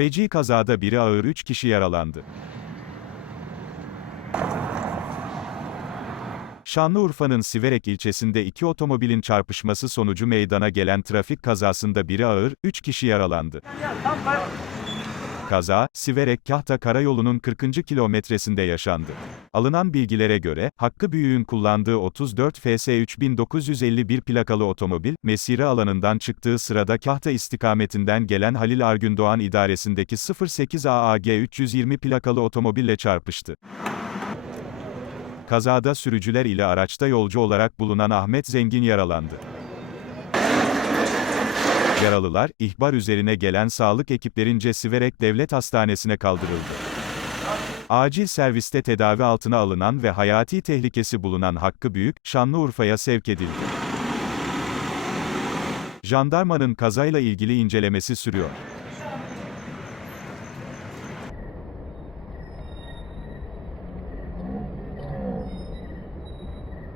Feci kazada biri ağır 3 kişi yaralandı. Şanlıurfa'nın Siverek ilçesinde iki otomobilin çarpışması sonucu meydana gelen trafik kazasında biri ağır, 3 kişi yaralandı. Kaza, Siverek-Kahta Karayolu'nun 40. kilometresinde yaşandı. Alınan bilgilere göre, Hakkı Büyük'ün kullandığı 34 FS 3951 plakalı otomobil, mesire alanından çıktığı sırada Kahta istikametinden gelen Halil Argündoğan idaresindeki 08 AAG 320 plakalı otomobille çarpıştı. Kazada sürücüler ile araçta yolcu olarak bulunan Ahmet Zengin yaralandı. Yaralılar, ihbar üzerine gelen sağlık ekiplerince Siverek Devlet Hastanesi'ne kaldırıldı. Acil serviste tedavi altına alınan ve hayati tehlikesi bulunan Hakkı Büyük, Şanlıurfa'ya sevk edildi. Jandarmanın kazayla ilgili incelemesi sürüyor.